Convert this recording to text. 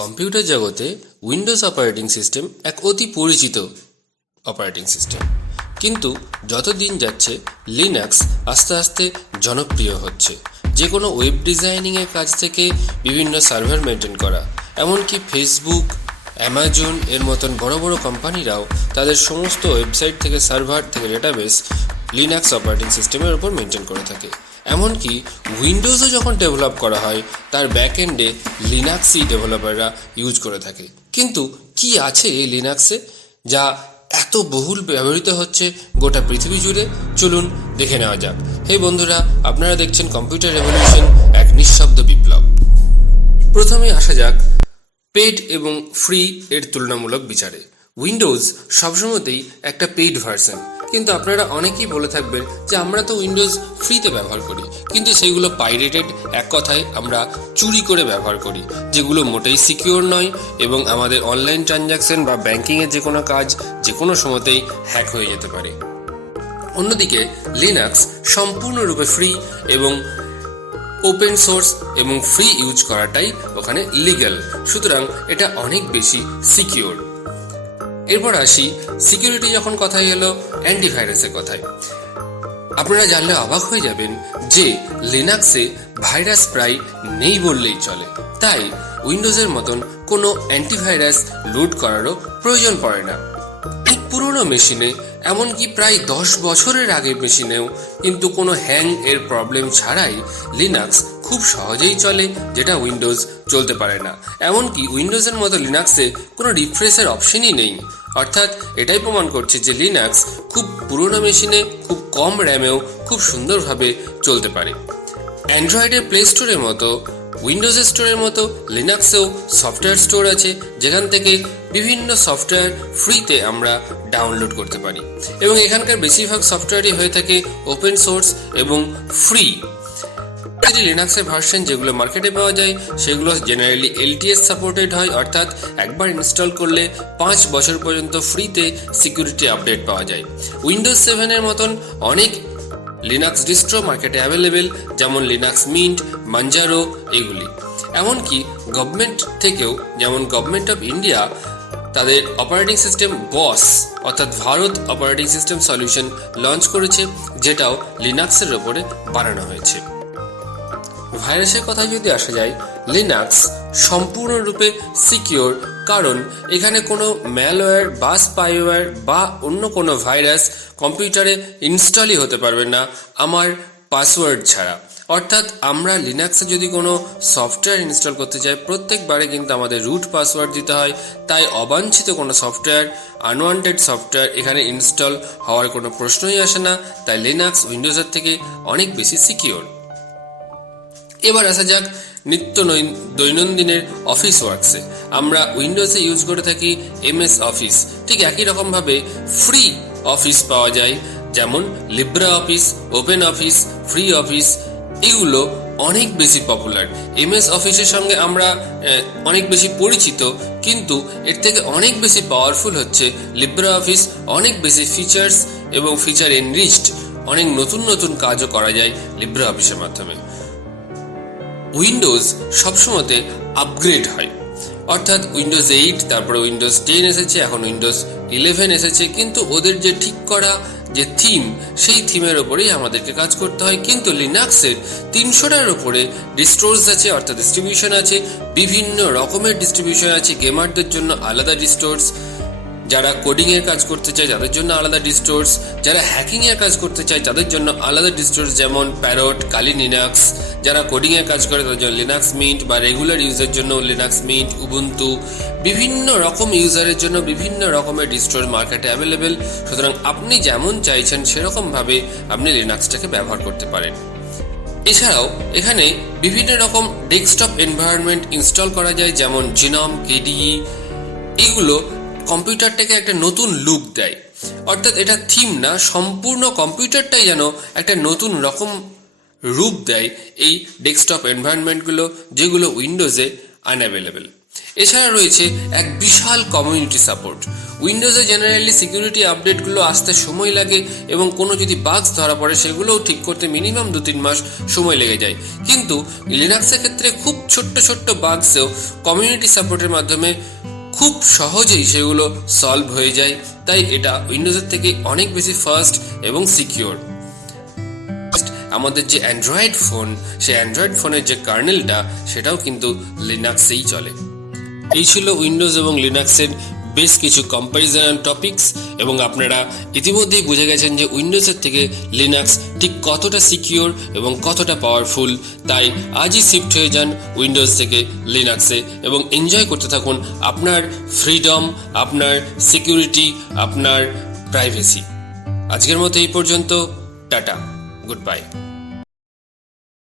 Computer জগতে Windows operating system এক অতি পরিচিত অপারেটিং সিস্টেম, কিন্তু যত দিন যাচ্ছে লিনাক্স আস্তে আস্তে জনপ্রিয় হচ্ছে। যে কোনো ওয়েব ডিজাইনিংয়ের কাজ থেকে বিভিন্ন সার্ভার মেনটেন করা, এমনকি ফেসবুক, অ্যামাজন এর মতন বড় বড় কোম্পানিরাও তাদের সমস্ত ওয়েবসাইট থেকে সার্ভার থেকে ডেটাবেস লিনাক্স অপারেটিং সিস্টেমের উপর মেনটেন করে থাকে। এমনকি উইন্ডোজও যখন ডেভেলপ করা হয় তার ব্যাকএন্ডে লিনাক্সই ডেভেলপাররা ইউজ করে থাকে। কিন্তু কি আছে এই লিনাক্সে যা এত বহুল ব্যবহৃত হচ্ছে গোটা পৃথিবী জুড়ে? চলুন দেখে নেওয়া যাক। হে বন্ধুরা, আপনারা দেখছেন কম্পিউটার রেভলিউশন, এক নিঃশব্দ বিপ্লব। প্রথমে আসা যাক পেড এবং ফ্রি এর তুলনামূলক বিচারে। উইন্ডোজ সবসময়তেই একটা পেইড ভার্সন, কিন্তু আপনারা অনেকেই বলে থাকবেন যে আমরা তো উইন্ডোজ ফ্রিতে ব্যবহার করি, কিন্তু সেইগুলো পাইরেটেড, এক কথায় আমরা চুরি করে ব্যবহার করি, যেগুলো মোটেই সিকিউর নয় এবং আমাদের অনলাইন ট্রানজ্যাকশন বা ব্যাংকিংয়ের যে কোনো কাজ যে কোনো সময়তেই হ্যাক হয়ে যেতে পারে। অন্যদিকে লিনাক্স সম্পূর্ণরূপে ফ্রি এবং ওপেন সোর্স এবং ফ্রি ইউজ করাটাই ওখানে লিগ্যাল, সুতরাং এটা অনেক বেশি সিকিউর। এরপর আসি সিকিউরিটি যখন কথাই এলো, অ্যান্টিভাইরাসের কথায়। আপনারা জানলে অবাক হয়ে যাবেন যে লিনাক্সে ভাইরাস প্রায় নেই বললেই চলে, তাই উইন্ডোজের মতন কোনো অ্যান্টিভাইরাস লোড করারও প্রয়োজন পড়ে না। এই পুরোনো মেশিনে, এমনকি প্রায় 10 বছরের আগের মেশিনেও কিন্তু কোনো হ্যাং এর প্রবলেম ছাড়াই লিনাক্স খুব সহজেই চলে, যেটা উইন্ডোজ চলতে পারে না। এমনকি উইন্ডোজের মতো লিনাক্সে কোনো রিফ্রেশের অপশনই নেই, অর্থাৎ এটাই প্রমাণ করছে যে লিনাক্স খুব পুরোনো মেশিনে খুব কম র্যামেও খুব সুন্দরভাবে চলতে পারে। অ্যান্ড্রয়েডের প্লে স্টোরের মতো উইন্ডোজের স্টোরের মতো লিনাক্সেও সফটওয়্যার স্টোর আছে, যেখান থেকে বিভিন্ন সফটওয়্যার ফ্রিতে আমরা ডাউনলোড করতে পারি এবং এখানকার বেশিরভাগ সফটওয়্যারই হয়ে থাকে ওপেন সোর্স এবং ফ্রি। লিনাক্সের ভার্সন যেগুলো মার্কেটে পাওয়া যায় সেগুলো জেনারেলি LTS সাপোর্টেড হয়, অর্থাৎ একবার ইনস্টল করলে 5 বছর পর্যন্ত ফ্রিতে সিকিউরিটি আপডেট পাওয়া যায়। উইন্ডোজ 7 এর মতন অনেক লিনাক্স ডিস্ট্রো মার্কেটে অ্যাভেলেবেল, যেমন লিনাক্স মিন্ট, মাঞ্জারো এগুলি। এমনকি গভর্নমেন্ট থেকেও, যেমন গভর্নমেন্ট অফ ইন্ডিয়া তাদের অপারেটিং সিস্টেম বস অর্থাৎ Bharat operating system solution launch করেছে, যেটাও লিনাক্সের ওপরে বানানো হয়েছে। ভাইরাসের কথায় যদি আসা যায়, লিনাক্স সম্পূর্ণরূপে সিকিউর, কারণ এখানে কোনো ম্যালওয়্যার বা স্পাইওয়্যার বা অন্য কোনো ভাইরাস কম্পিউটারে ইনস্টলই হতে পারবে না আমার পাসওয়ার্ড ছাড়া। অর্থাৎ আমরা লিনাক্সে যদি কোনো সফটওয়্যার ইনস্টল করতে চাই, প্রত্যেকবারে কিন্তু আমাদের রুট পাসওয়ার্ড দিতে হয়, তাই অবাঞ্ছিত কোনো সফটওয়্যার, আনওয়ান্টেড সফটওয়্যার এখানে ইনস্টল হওয়ার কোনো প্রশ্নই আসে না, তাই লিনাক্স উইন্ডোজের থেকে অনেক বেশি সিকিউর। এবার আসা যাক দৈনন্দিনের অফিস ওয়ার্কসে। আমরা উইন্ডোজে ইউজ করে থাকি MS অফিস, ঠিক একই রকমভাবে ফ্রি অফিস পাওয়া যায়, যেমন Libra office, open office, free office, এগুলো অনেক বেশি পপুলার। MS অফিসের সঙ্গে আমরা অনেক বেশি পরিচিত, কিন্তু এর থেকে অনেক বেশি পাওয়ারফুল হচ্ছে লিব্রা অফিস। অনেক বেশি ফিচার্স এবং ফিচার এনরিচড, অনেক নতুন নতুন কাজও করা যায় লিব্রা অফিসের মাধ্যমে। উইন্ডোজ সবসময়তে আপগ্রেড হয়, অর্থাৎ উইন্ডোজ 8, তারপরে উইন্ডোজ 10 এসেছে, এখন উইন্ডোজ 11 এসেছে, কিন্তু ওদের যে ঠিক করা যে থিম, সেই থিমের ওপরেই আমাদেরকে কাজ করতে হয়। কিন্তু লিনাক্সের 300টার ওপরে ডিস্ট্রোস আছে, অর্থাৎ ডিস্ট্রিবিউশন আছে, বিভিন্ন রকমের ডিস্ট্রিবিউশন আছে। গেমারদের জন্য আলাদা ডিস্ট্রোস, যারা কোডিংয়ের কাজ করতে চায় তাদের জন্য আলাদা ডিস্ট্রোস, যারা হ্যাকিংয়ের কাজ করতে চায় তাদের জন্য আলাদা ডিস্ট্রোস, যেমন প্যারট, কালি লিনাক্স। যারা কোডিংয়ের কাজ করে তাদের জন্য লিনাক্স মিন্ট, বা রেগুলার ইউজের জন্য লিনাক্স মিন্ট, উবুন্টু, বিভিন্ন রকম ইউজারের জন্য বিভিন্ন রকমের ডিস্ট্রোস মার্কেটে অ্যাভেলেবেল। সুতরাং আপনি যেমন চাইছেন সেরকমভাবে আপনি লিনাক্সটাকে ব্যবহার করতে পারেন। এছাড়াও এখানে বিভিন্ন রকম ডেস্কটপ এনভায়রনমেন্ট ইনস্টল করা যায়, যেমন জিনম, KDE। এগুলো কম্পিউটারটাকে একটা নতুন লুক দেয়, অর্থাৎ এটা থিম না, সম্পূর্ণ কম্পিউটারটাই যেন একটা নতুন রকম রূপ দেয় এই ডেস্কটপ এনভায়রনমেন্টগুলো, যেগুলো উইন্ডোজে আনঅ্যাভেলেবেল। এছাড়া রয়েছে এক বিশাল কমিউনিটি সাপোর্ট। উইন্ডোজে জেনারেলি সিকিউরিটি আপডেটগুলো আসতে সময় লাগে এবং কোনো যদি বাগস ধরা পড়ে সেগুলোও ঠিক করতে মিনিমাম 2-3 মাস সময় লেগে যায়। কিন্তু লিনাক্সের ক্ষেত্রে খুব ছোট্ট ছোট্ট বাগসেও কমিউনিটি সাপোর্টের মাধ্যমে খুব সহজেই সেগুলো সলভ হয়ে যায়, তাই এটা উইন্ডোজের থেকে অনেক বেশি ফাস্ট এবং সিকিউর। আমাদের যে অ্যান্ড্রয়েড ফোন, সেই অ্যান্ড্রয়েড ফোনের যে কার্নেলটা সেটাও কিন্তু লিনাক্সেই চলে। এই ছিল উইন্ডোজ এবং লিনাক্সের বেশ কিছু কম্প্যারিজন টপিকস, এবং আপনারা ইতিমধ্যেই বুঝে গেছেন যে উইন্ডোজের থেকে লিনাক্স ঠিক কতটা সিকিউর এবং কতটা পাওয়ারফুল। তাই আজই শিফট হয়ে যান উইন্ডোজ থেকে লিনাক্সে এবং এনজয় করতে থাকুন আপনার ফ্রিডম, আপনার সিকিউরিটি, আপনার প্রাইভেসি। আজকের মতো এই পর্যন্ত, টাটা, গুড বাই।